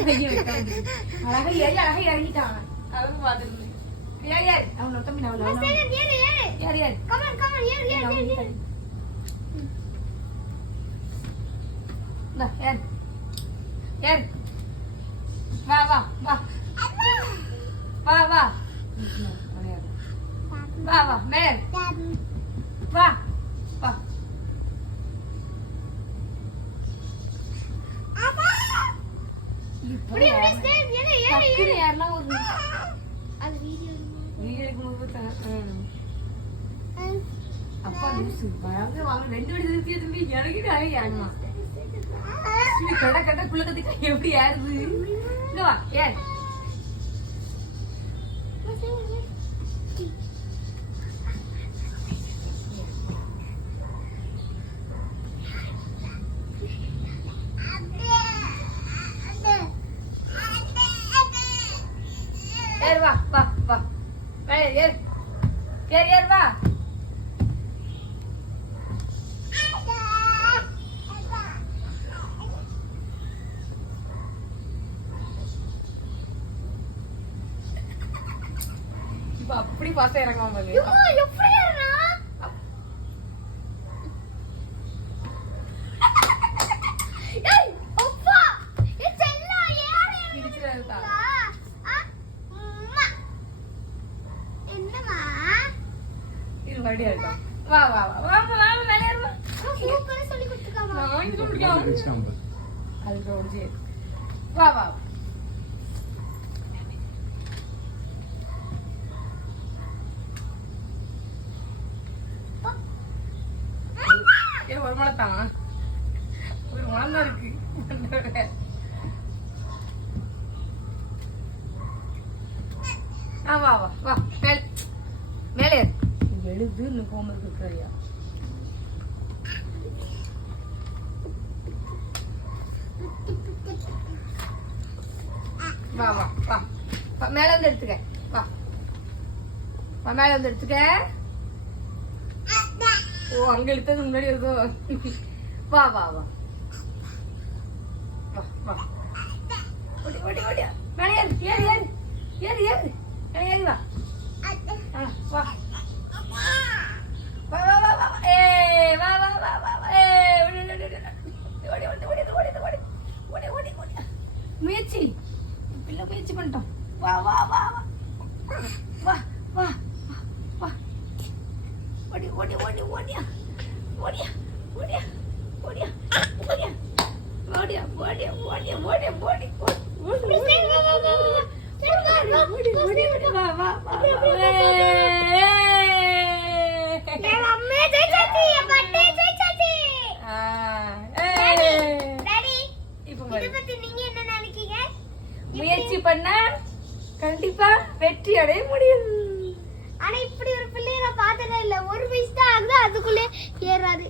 அழகா ஏறி அழகா இறங்கிட்டான். அழகு பாத்துருந்தேன். ஏறி ஏறி அவன் நொத்தமி நான் ஏறி ஏறி ஏறி ஏறி வா வா வா வா வா வா வா மேல் வா வா அப்பா ரெண்டு வடி திருப்பி திரும்பி எனக்கு ஏறமா கட கட்ட குள்ளக்கத்துக்கு எப்படி ஏறுது இங்க வா ஏன் ஏறு வா வா வா ஏறு ஏறு ஏறு வா அப்படி பார்த்து இறங்காம எப்படி வா வா வா வா வா ஒரு மணத்தான் ஒரு மணம் தான் இருக்கு வா வா வா மேலே எழுது இன்னும் ஹோம்ஒர்க் இருக்கிறியா வா வா வா மேல வந்து எடுத்துக்க வா வா மேல வந்து எடுத்துக்க ஓ அங்க எடுத்தது முன்னாடி இருக்கும் வா வா வா வா வா ஓடி ஓடி ஓடியா மேலே ஏறு ஏறு ஏறு ஏறு ஏறு மேலே ஏறி வா வா வா வா வா வா ஏ வா வா வா வா ஏ ஓடி ஓடி ஓடி ஓடி ஓடி ஓடி ஓடி ஓடி ஓடி முயற்சி பிள்ளை முயற்சி பண்ணிட்டோம் வா வா வா வா வா வா ஓடி ஓடி ஓடி ஓடியா ஓடியா ஓடியா ஓடியா ஓடியா ஓடியா ஓடியா ஓடியா ஓடியா ஓடி முயற்சி பண்ணா கண்டிப்பா வெற்றி அடைய முடியும். ஆனா இப்படி ஒரு பிள்ளைய நான் பார்த்ததே இல்ல. ஒரு வயசு தான் ஆகுது அதுக்குள்ளே ஏறாது.